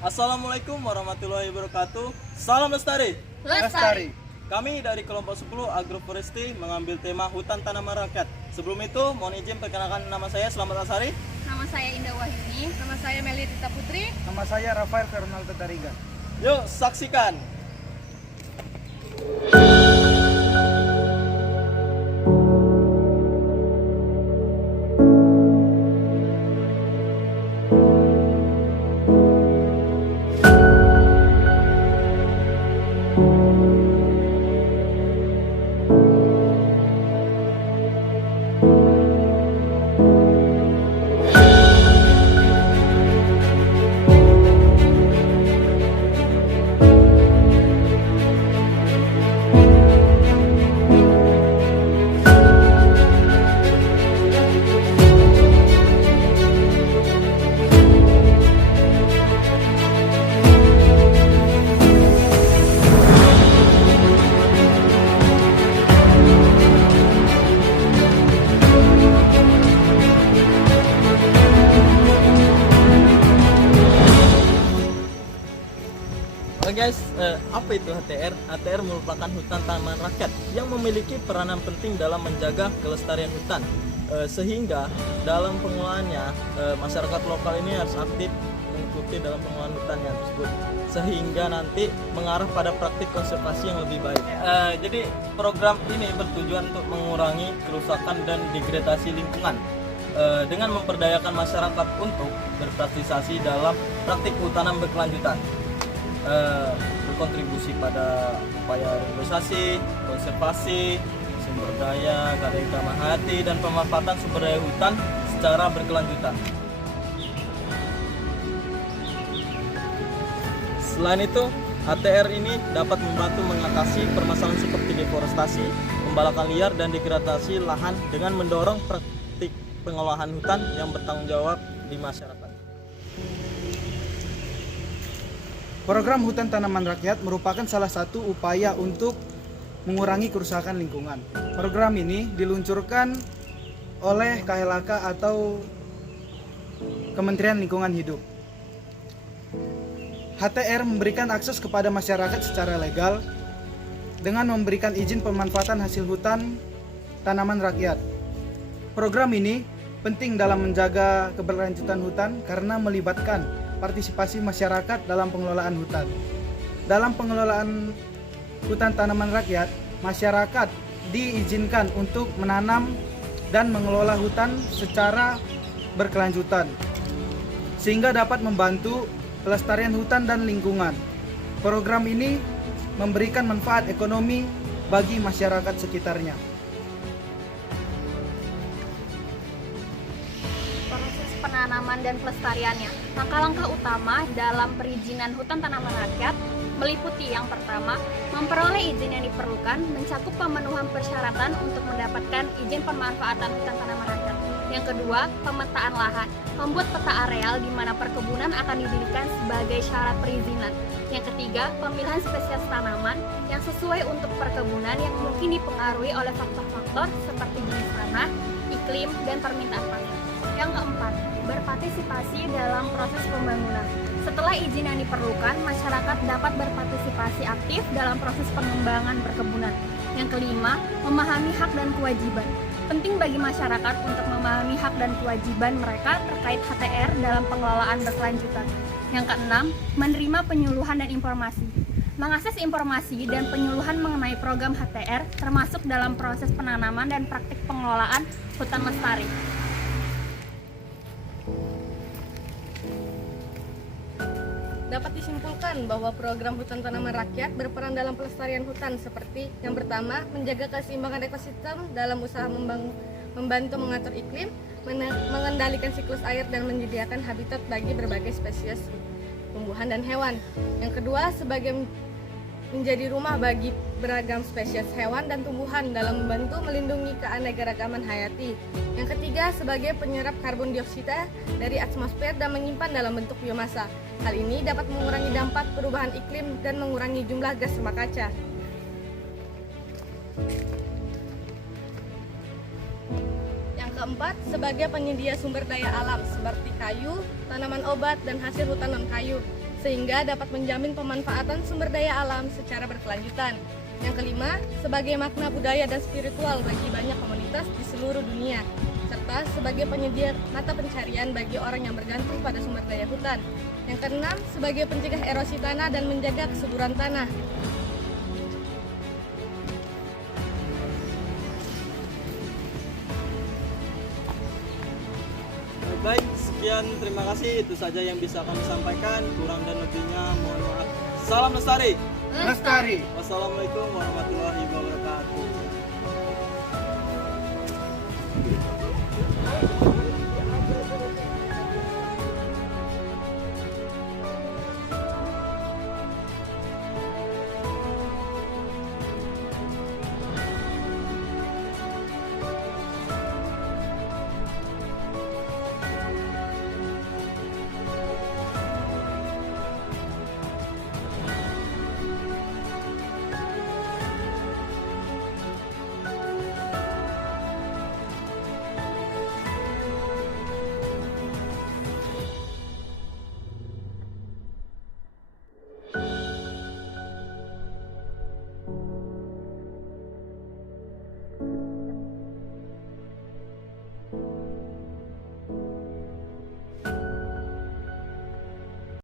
Assalamualaikum warahmatullahi wabarakatuh. Salam lestari. Lestari. Kami dari kelompok 10 Agroforestry mengambil tema hutan tanaman rakyat. Sebelum itu, mohon izin perkenalkan nama saya Selamat Asari. Nama saya Indah Wahyuni. Nama saya Meli Tita Putri. Nama saya Rafael Fernaldo Tarigan. Yuk saksikan. Guys, apa itu HTR? HTR merupakan hutan tanaman rakyat yang memiliki peranan penting dalam menjaga kelestarian hutan, sehingga dalam pengelolaannya masyarakat lokal ini harus aktif mengikuti dalam pengelolaan hutannya tersebut, sehingga nanti mengarah pada praktik konservasi yang lebih baik. Jadi program ini bertujuan untuk mengurangi kerusakan dan degradasi lingkungan dengan memperdayakan masyarakat untuk berpartisipasi dalam praktik hutanan berkelanjutan. Berkontribusi pada upaya reboisasi, konservasi, sumber daya, karya utama hati, dan pemanfaatan sumber daya hutan secara berkelanjutan. Selain itu, HTR ini dapat membantu mengatasi permasalahan seperti deforestasi, pembalakan liar, dan degradasi lahan dengan mendorong praktik pengolahan hutan yang bertanggung jawab di masyarakat. Program Hutan Tanaman Rakyat merupakan salah satu upaya untuk mengurangi kerusakan lingkungan. Program ini diluncurkan oleh KLHK atau Kementerian Lingkungan Hidup. HTR memberikan akses kepada masyarakat secara legal dengan memberikan izin pemanfaatan hasil hutan tanaman rakyat. Program ini penting dalam menjaga keberlanjutan hutan karena melibatkan partisipasi masyarakat dalam pengelolaan hutan. Dalam pengelolaan hutan tanaman rakyat, masyarakat diizinkan untuk menanam dan mengelola hutan secara berkelanjutan, sehingga dapat membantu pelestarian hutan dan lingkungan. Program ini memberikan manfaat ekonomi bagi masyarakat sekitarnya. Penanaman dan pelestariannya. Langkah-langkah utama dalam perizinan hutan tanaman rakyat meliputi yang pertama, memperoleh izin yang diperlukan mencakup pemenuhan persyaratan untuk mendapatkan izin pemanfaatan hutan tanaman rakyat. Yang kedua, pemetaan lahan, membuat peta areal di mana perkebunan akan didirikan sebagai syarat perizinan. Yang ketiga, pemilihan spesies tanaman yang sesuai untuk perkebunan yang mungkin dipengaruhi oleh faktor-faktor seperti jenis tanah, iklim, dan permintaan panen. Yang keempat, berpartisipasi dalam proses pembangunan. Setelah izin yang diperlukan, masyarakat dapat berpartisipasi aktif dalam proses pengembangan perkebunan. Yang kelima, memahami hak dan kewajiban. Penting bagi masyarakat untuk memahami hak dan kewajiban mereka terkait HTR dalam pengelolaan berkelanjutan. Yang keenam, menerima penyuluhan dan informasi. Mengakses informasi dan penyuluhan mengenai program HTR termasuk dalam proses penanaman dan praktik pengelolaan hutan lestari. Dapat disimpulkan bahwa program hutan tanaman rakyat berperan dalam pelestarian hutan seperti yang pertama, menjaga keseimbangan ekosistem dalam usaha membantu mengatur iklim, mengendalikan siklus air dan menyediakan habitat bagi berbagai spesies tumbuhan dan hewan. Yang kedua, sebagai menjadi rumah bagi beragam spesies hewan dan tumbuhan dalam membantu melindungi keanekaragaman hayati. Yang ketiga, sebagai penyerap karbon dioksida dari atmosfer dan menyimpan dalam bentuk biomasa. Hal ini dapat mengurangi dampak perubahan iklim dan mengurangi jumlah gas rumah kaca. Yang keempat, sebagai penyedia sumber daya alam seperti kayu, tanaman obat, dan hasil hutan non-kayu, sehingga dapat menjamin pemanfaatan sumber daya alam secara berkelanjutan. Yang kelima, sebagai makna budaya dan spiritual bagi banyak komunitas di seluruh dunia, serta sebagai penyedia mata pencarian bagi orang yang bergantung pada sumber daya hutan. Yang keenam, sebagai pencegah erosi tanah dan menjaga kesuburan tanah. Baik, sekian, terima kasih. Itu saja yang bisa kami sampaikan. Kurang dan lebihnya mohon maaf. Salam lestari. Lestari. Wassalamualaikum warahmatullahi wabarakatuh.